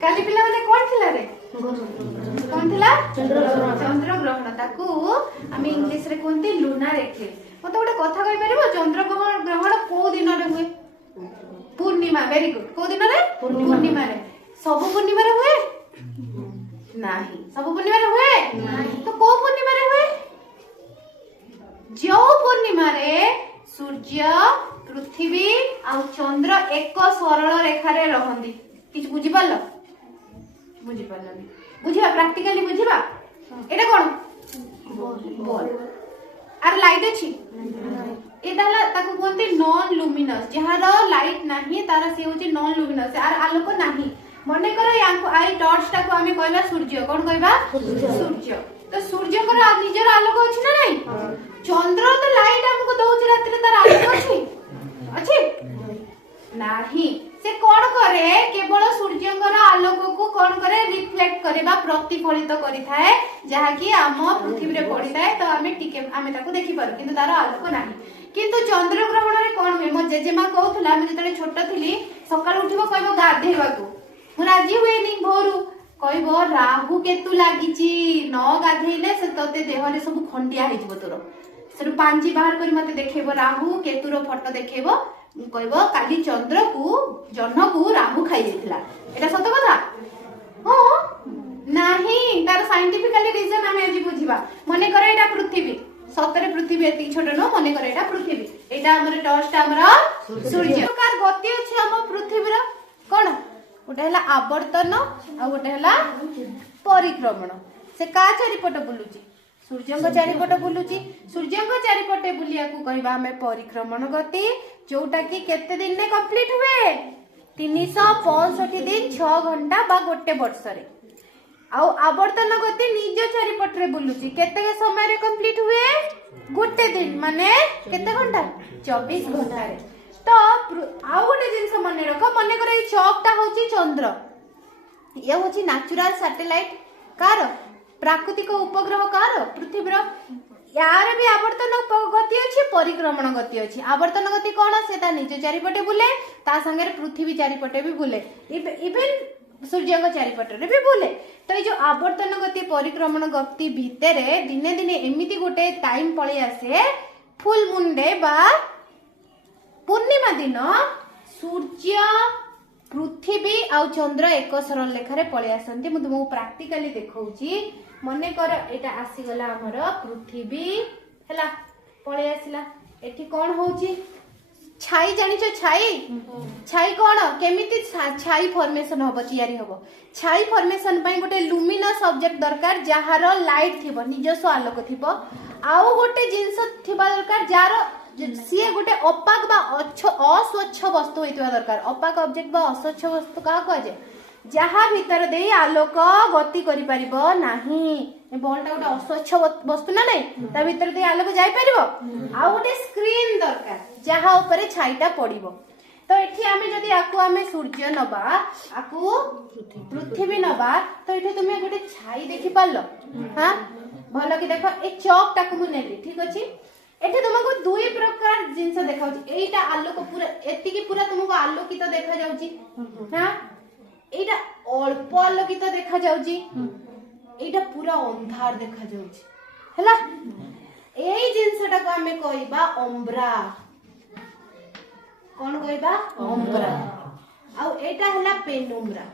काली पिला माने कोन थिला रे कोन थिला चंद्र ग्रहण ताकू हम इंग्लिश रे कोनती लूनार एक्लिप्स मते गोटे कथा कहि परबो चंद्र ग्रहण को दिन रे हुए पूर्णिमा वेरी गुड को दिन रे पूर्णिमा रे सब पूर्णिमा रे हुए नाही सब पूर्णिमा रे हुए नाही तो को पूर्णिमा रे हुए जो पूर्णिमा रे सूर्य पृथ्वी आ चंद्र एक सरल रेखा रे रहंदी किछ बुझि पालो बुझि पालो बुझिबा practically बुझिबा Etah cone ball are light अछि एटा ताको कोनते नॉन लुमिनस जहार लाइट नाही तारा से होची नॉन लुमिनस आर आलोक नाही मने करो याको आई टॉर्च टाको हमें कहबा सूर्य कोन कहबा सूर्य तो सूर्य को निजर आलोक अछि ना नहीं चंद्र तो लाइट हमको दउछ रात्रि तार आलोक अछि नाही से कोन करे केवल सूर्यंकर आलोक को कोन करे रिफ्लेक्ट करे बा प्रतिफलित करि थाए जहा कि हम पृथ्वी रे पड़ी थाए तो हमें टिके हमें ताको देखि पार किंतु तार आलोक नाही किंतु चंद्र ग्रहण रे कोन होय मो जेजेमा कहउथला हम जतले छोट थिली सकाळ उठिबो कहबो गाधेवा को मु राजी हुएनी भोरु कहबो राहु केतु लागिची न गाधेइले से तते देह रे सब खंडिया हेजबो तोर से पांजी बाहर करी मते देखेबो राहु केतु रो फोटो देखेबो कहबो काली चंद्र को जन्म को राहु खाई देथिला एटा सत कथा हो नाही तार साइंटिफिकली रीजन हमें आज बुझिबा मने करे एटा पृथ्वी सतरे पृथ्वी एति छोट न मने करे एटा पृथ्वी एटा हमर टॉर्च हमर सूर्य प्रकार गति अछि हम पृथ्वी रो कोन गोटे हला आवर्तन आ गोटे हला परिक्रमण से का चारिपट बुलुची सूर्यंक चारिपट बुलुची सूर्यंक चारिपटे बुलिया को कहबा हमें परिक्रमण गति जोटा कि केते दिन में कंप्लीट हुए 365 दिन 6 घंटा बा गोटे वर्ष रे आ आवर्तन गति निज चारिपट रे बुलुची केते समय रे कंप्लीट हुए गोटे दिन माने केते घंटा 24 घंटा रे तो आउ गोटे जिंस मने रख मने करे ई चौकटा होची चंद्र ये होची नेचुरल सैटेलाइट कार प्राकृतिक उपग्रह कार पृथ्वी रो यार भी आवर्तन गति अछि परिक्रमण गति अछि आवर्तन गति कोन सेता निज चारिपटे बुले ता संगे पृथ्वी चारिपटे भी बुले इवन सूर्य को चारिपटे रे भी बुले तो ये जो आवर्तन गति परिक्रमण गति भितरे दिने दिने एमिति गोटे टाइम पळे आसे फुल मून डे बा पूर्णिमा दिन सूर्य पृथ्वी आ चंद्र एक सरल रेखा पळे आसंती मु तुमको प्रैक्टिकली देखौची मने कर एटा आसी गला हमर पृथ्वी हैला पळे आसिला एठी कोन होची छाई जानि छ छाई कोन केमिति छाई फॉर्मेशन होबो तयारी होबो छाई फॉर्मेशन पई गोटे लुमिनस ऑब्जेक्ट दरकार जहार लाइट थिबो निजस्व आलोक थिबो आउ गोटे जिंस थिबा दरकार जार सीए गोटे अपाक बा अस्वच्छ वस्तु होइतबा दरकार अपाक ऑब्जेक्ट बा अस्वच्छ वस्तु का कह जे जहा भीतर दे आलोक गति करि परिबो नाही ए बॉलटा गोटे अस्वच्छ वस्तु ना नै ता भीतर दे आलोक जाई परिबो आ गोटे स्क्रीन दरकार जहा ऊपर छाईटा पड़िबो तो एठी हमें जदी आकु हमें सूर्य नबा आकु पृथ्वी नबा तो एठी तुमे गोटे छाई देखि पालो हां भलो कि देखो ए चौक टाकु मु नेली ठीक अछि एठी तुमको दुई प्रकार जिंस देखाउची एटा आलोक पूरा एति की पूरा तुमको आलोकित देखा जाउची हां एटा अल्प आलोकित देखा जाउची एटा पूरा अंधार देखा जाउची हैला एई जिंसटा को हमें कहबा अंब्रा कोन कहबा अंब्रा आ एटा हला पेनुम्ब्रा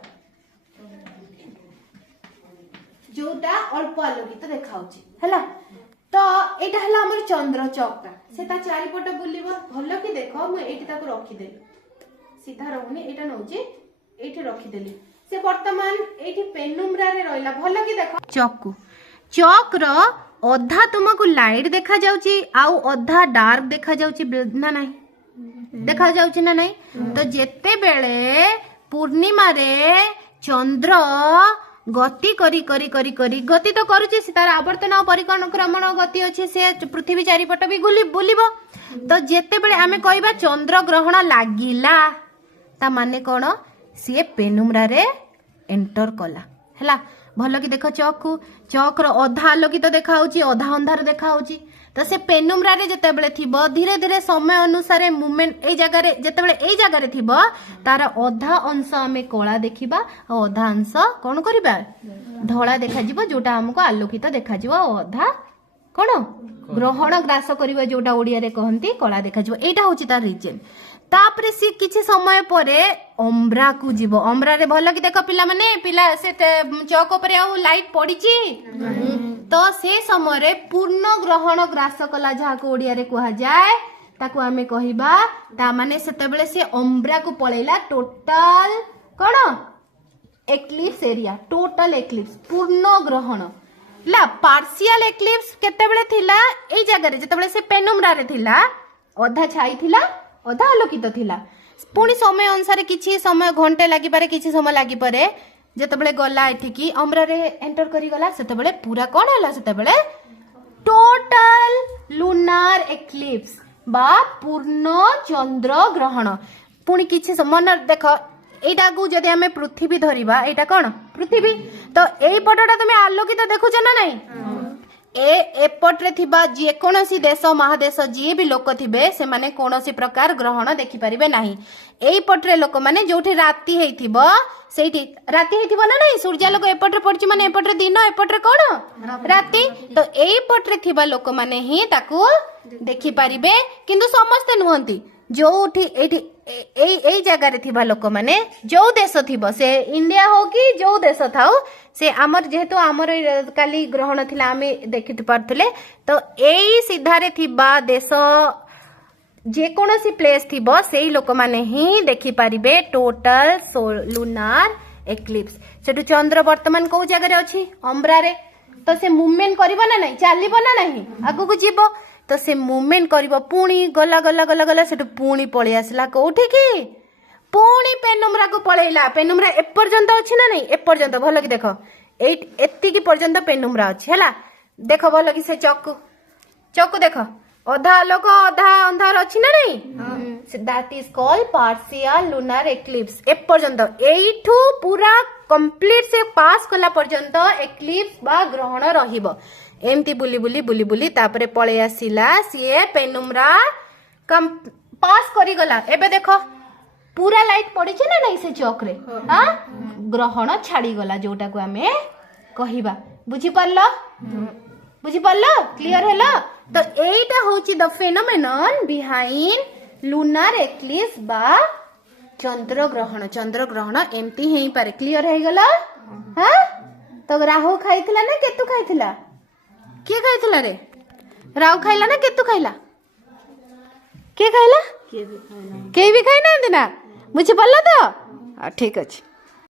जोटा अल्प आलोकित देखाउची हैला तो एटा हला हमर चंद्र चौकटा सेता चारिपट बुलिबो भलो कि देखो मु एठी ताको रखि देली सीधा रहउनी एटा नउची एठी रखि देली से वर्तमान एठी पेनुम्ब्रा रे रहला भलो कि देखो चौक रो अधा तुमको लाइट देखा जाउची आउ अधा डार्क देखा जाउची ना नहीं देखा जाउची ना नहीं तो जेते बेले पूर्णिमा रे चंद्र गति करी करी करी करी गति तो करूची तार आवर्तन परिक्रमण गति अच्छे से पृथ्वी चारिपट भी बुलिबो तो जेते बेले आमे कहबा चंद्र ग्रहण लागिला ता माने कोन सी पेनुम्रा रे एंटर कला हैला भलो कि देखो चौक रो अधा आलोकित देखा होची अधा अंधार देखा होची तो से पेनुम्रा रे जेतेबेले थिबो धीरे धीरे समय अनुसार मूवमेंट ए जगह रे जेतेबेले ए जगह रे थिबो तार अधा अंश आमे कला देखिबा और अधा अंश कोन करिबा धला देखा जिवो जोटा हमको आलोकित देखा जिवो अधा कोन ग्रहण ग्रास करिबा जोटा ओडिया रे कहंती कला देखा जिवो एटा होची तार रीजन तापरे सी किछि समय परे अम्ब्रा को जीवो अम्ब्रा रे भलो कि देखो पिला माने पिला से चौक ऊपर आ लाइट पड़ीची तो से समय रे पूर्ण ग्रहण ग्रास कला जहा को ओडिया रे कहा जाए ताको आमे कहिबा ता माने सेतेबेले से अम्ब्रा को पळेला टोटल कोन एक्लिप्स एरिया टोटल एक्लिप्स पूर्ण ग्रहण ला पार्शियल एक्लिप्स केतेबेले थिला ए जगह रे जेतेबेले से पेनुम्रा रे थिला अधा छाई थिला अधा आलोकित थिला पुणी समय अनुसार किछि समय घंटे लागि पारे किछि समय लागि पारे जेतेबेले गला एठिकी अम्ब्रा रे एंटर करी गला सेतेबेले पूरा कोन हला सेतेबेले टोटल लुनार एक्लिप्स बा पूर्ण चंद्र ग्रहण पुणी किछि समय देख एटा को जदि हमें पृथ्वी धरिबा एटा कोन पृथ्वी तो एई पटटा तुमे आलोकित देखुछ ना नहीं एपट्रे थिबा जे कोनोसी देश महादेश जी भी लोक थिबे से माने कोनोसी प्रकार ग्रहण देखि परिबे नाही एई पटरे लोक माने जोठी राती हेइथिबो सेठी राती हेइथिबो ना नहीं सूर्य लोक एपट्रे पड़छि माने एपट्रे दिन एपट्रे कोन राती तो एई पटरे थिबा लोक माने ही ताकू देखि परिबे किंतु समस्त नुहंती जोठी एठी एई जगह रे थिबा लोक माने जो देश थिबो से इंडिया हो कि जो देश थाउ से आमर जेहेतु आमर काली ग्रहण थिला आमे देखि पारथले तो एई सीधा रे थिबा देश जे कोनोसी प्लेस थिबो सेई लोक माने ही देखि पारिबे टोटल लुनार एक्लिप्स सेटु चंद्र वर्तमान को जगह रे अछि अम्ब्रा रे तो से मूवमेंट करिवो ना नहीं चालिबो ना नहीं आगु को जीवो तो से मूवमेंट करिवो पुणी गला गला गला गला सेटु पुणी पळि आसला कोठी की पुणी पेनुम्रा को पळैला पेनुम्रा ए पर्यंत अछि ना नहीं ए पर्यंत भलो कि देखो एत्ती की पर्यंत पेनुम्रा अछि हला देखो भलो कि से चक्कू देखो अधा लोक अधा अंधार अछि ना नहीं that is called partial lunar eclipse ए पर्यंत एइठू पूरा कंप्लीट से पास कला पर्यंत एक्लिप्स बा ग्रहण रहिबो एमती बुली बुली बुली बुली तापरे पळे आसिला सीए पेनुम्रा कम पास करी गला एबे देखो पूरा लाइट पड़ी ना नहीं से चौक रे हाँ ग्रहण छाड़ी गला जोटा को आमे कहिबा बुझी पारलो क्लियर हैला तो एटा होची the phenomenon behind lunar eclipse बा चंद्र ग्रहण एमती हेई पारे क्लियर है गला हाँ तो राहु खाइथिला ना केतु खाइथिला किए खाइथिला रे राहु खाइला ना केतु खाइला किए खाइला के भी खाई ना बुझी पारला तो ठीक अच्छे।